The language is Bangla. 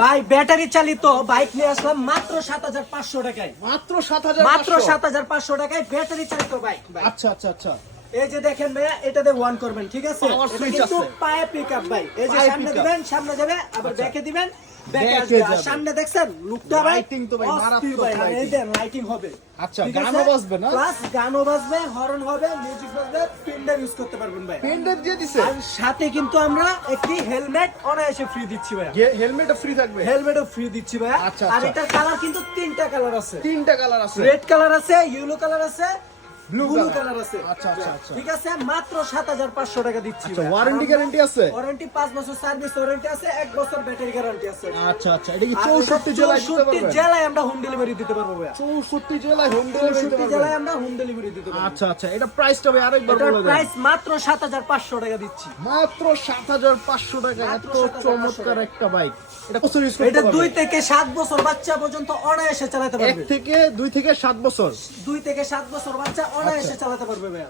ভাই ব্যাটারি চালিত বাইক নিয়ে আসলাম মাত্র 7500 টাকায়। মাত্র 7500, মাত্র 7500 টাকায় ব্যাটারি চালিত বাইক। আচ্ছা আচ্ছা আচ্ছা। এই যে দেখেন ভাইয়া, এটাতে ওয়ান করবেন, ঠিক আছে? Power এটা switch কিন্তু আছে। পায়ে পিকআপ ভাই। এই যে পায়ে সামনে pickup। দিবেন, সামনে যাবে, আবার আচ্ছা। ব্যাকে দিবেন, ব্যাকে Back এ আসবে। আর যাবে। সামনে দেখছেন লুকটা ভাই, Lighting তো ভাই অস্থির মারাত্মক ভাই। আর এই lighting। যে লাইটিং হবে। আচ্ছা, ঠিক গানও আছে? বাজবে না? প্লাস গানও বাজবে, হর্ন হবে, মিউজিক বাজবে, পিনড্রাইভ ইউজ করতে পারবেন ভাই। পেন ড্রাইভ দিয়ে দিছে। আর সাথে কিন্তু আমরা একটি হেলমেট অনায়াসে ফ্রি দিচ্ছি ভাই। হেলমেটও ফ্রি থাকবে। হেলমেটও ফ্রি দিচ্ছি ভাই। আচ্ছা, আর আচ্ছা। এটার কালার কিন্তু তিনটা কালার আছে। তিনটা কালার আছে। রেড কালার আছে, ইয়েলো কালার আছে, Blue ব্লু color। কালার আছে। আচ্ছা, আচ্ছা, আচ্ছা। ঠিক আছে, মাত্র 7500 টাকা দিচ্ছি আচ্ছা, ভাই। warranty guarantee আছে? ওয়ারেন্টি 5 বছর সার্ভিস ওয়ারেন্টি আছে, 1 বছর ব্যাটারি গ্যারান্টি আছে। আচ্ছা আচ্ছা, এটা কি আর 64 জেলায় দিতে 64 পারবেন? জেলায় আমরা হোম ডেলিভারি দিতে পারবো ভাই। 64 জেলায় হোম ডেলিভারি দিতে 64 জেলায় পারবেন। আমরা হোম ডেলিভারি দিতে পারবো। আচ্ছা আচ্ছা, এটা প্রাইসটা ভাই আরেকবার এটার বলে দেন। প্রাইস মাত্র 7500 টাকা দিচ্ছি। মাত্র 7500 টাকা। মাত্র এত 7500 চমৎকার একটা বাইক। এটা কত ইউজ করতে এটা পারবে? 2 থেকে 7 বছর বাচ্চা পর্যন্ত অনায়াসে চালাতে পারবে। 2 থেকে 7 বছর। 2 থেকে 7 বছর বাচ্চা অনায়াসে চালাতে পারবে ভাই।